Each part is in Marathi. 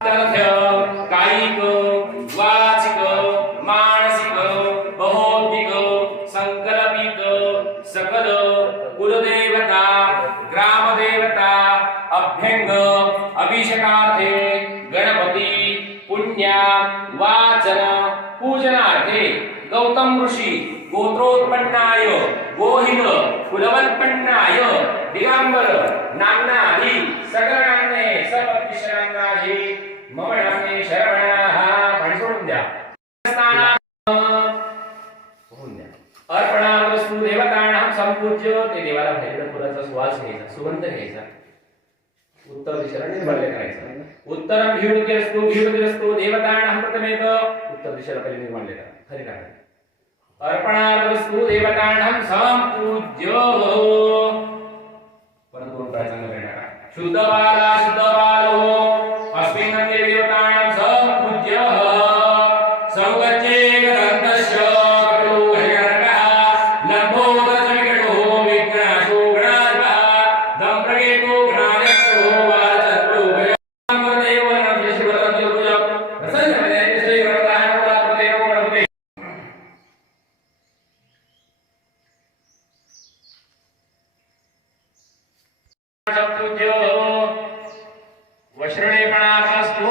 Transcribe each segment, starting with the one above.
कायिक वाचिक मानसिक बौद्धिक संकल्पित सकल कुलदेवता ग्रामदेवता अभ्यंग अभिषेकार्थे गणपती पुण्या वाचन पूजनार्थे गौतम ऋषी गोत्रोत्पन्नाय गोहिल कुलवत्पन्नाय दिगंबर नाम्नाहि सकलांने सपतिशरणाहि मम नामे शरवणाः पाणी सोडून द्या अर्पणावस्तु देवतानां संपूज्य ते देवाला बाहेर फुलाचा सुवास घ्यायचा सुगंध घ्यायचा उत्तर दिशेला निर्माल्य करायचं उत्तरं भिवृद्धिरस्तु भिवृद्धिरस्तु देवतानां प्रथमेत उत्तर दिशेला पहिले निर्माल्य करा हरी करा अर्पणावस्तु देवतानां संपूज्य परंतु दोन काय चांगलं करणार शुद्ध बाला शुद्ध बालो अस्मिन् अंगे देवतानां संपूज्य संगच्चे गदन्तस्य कटो हरिहरकः लम्बोदरच विकटो विघ्नाशो गणाधिपः दम्प्रगेतो गणाध्यक्षो वाचत्रो भयंकरदेव नमः पूजा प्रसन्न श्री गणपतये गणपते संपूज्य वश्रणेपणास्तु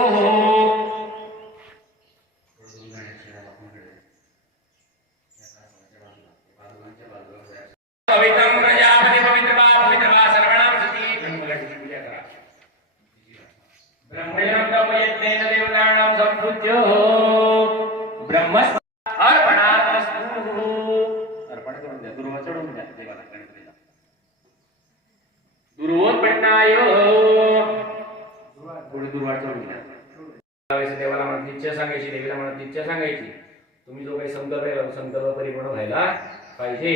पवित्रं प्रजापति पवित्रवा पवित्रवा सर्वणां सती ब्रह्मगणपति पूजा करा ब्रह्मणं तपयत्नेन देवतानां संपूज्य ब्रह्म अर्पणास्तु अर्पण करून द्या दुर्वा चढून द्या देवाला गणपतीला दुर्वोत्पन्नाय थोडी दुर्वाट चढून द्या देवाला म्हणत इच्छा सांगायची देवीला म्हणत इच्छा सांगायची तुम्ही जो काही संकल्प परिपूर्ण व्हायला पाहिजे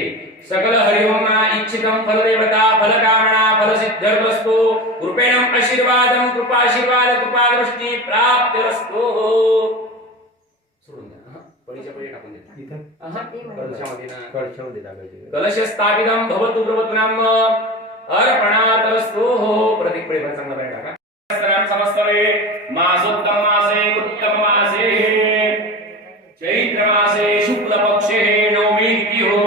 सकल हरिओम इच्छितं फलदेवता फलकामना फलसिद्ध्यर्थस्तु कृपेण आशीर्वादं कृपाशीर्वाद कृपादृष्टी प्राप्तिरस्तु सोडून द्या पळीच्या पळी टाकून द्या कलशामध्ये टाकायचे कलश स्थापितं भवतु प्रभवतु नाम अर्पणातस्तु प्रतीक पळी पण चांगला पाहिजे टाका समस्तवे मासोत्तम मासे उत्तम मासे चैत्र मासे शुक्ल पक्षे नवमी तिथी हो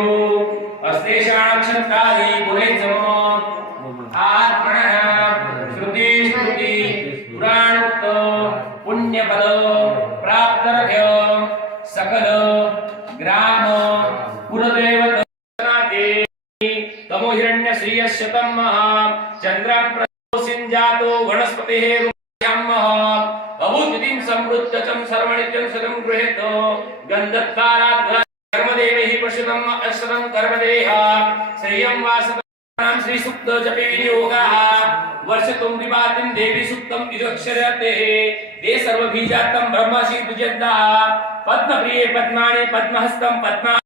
अस्तेषां नक्षत्रादि पुरेचम आत्मनः श्रुति स्मृति पुराणोक्त पुण्यफल प्राप्तर्घ्य सकल ग्राम कुलदेवतानाते तमो हिरण्य श्रीयशतं चन्द्रं प्रसिंजातो वनस्पतिः अभूतिं समृद्धचं सर्वनित्यं सदं गृहेत गन्धत्कारात् कर्मदेवैः पश्यतम् अशतं कर्मदेह श्रेयं वासतां श्री सुक्त जपे विनियोगाः वर्षतुं विपातिं देवी सुक्तं विदक्षरते ते सर्वबीजातं ब्रह्मशी पूज्यन्ताः पद्मप्रिये पद्माणि पद्महस्तं पद्मा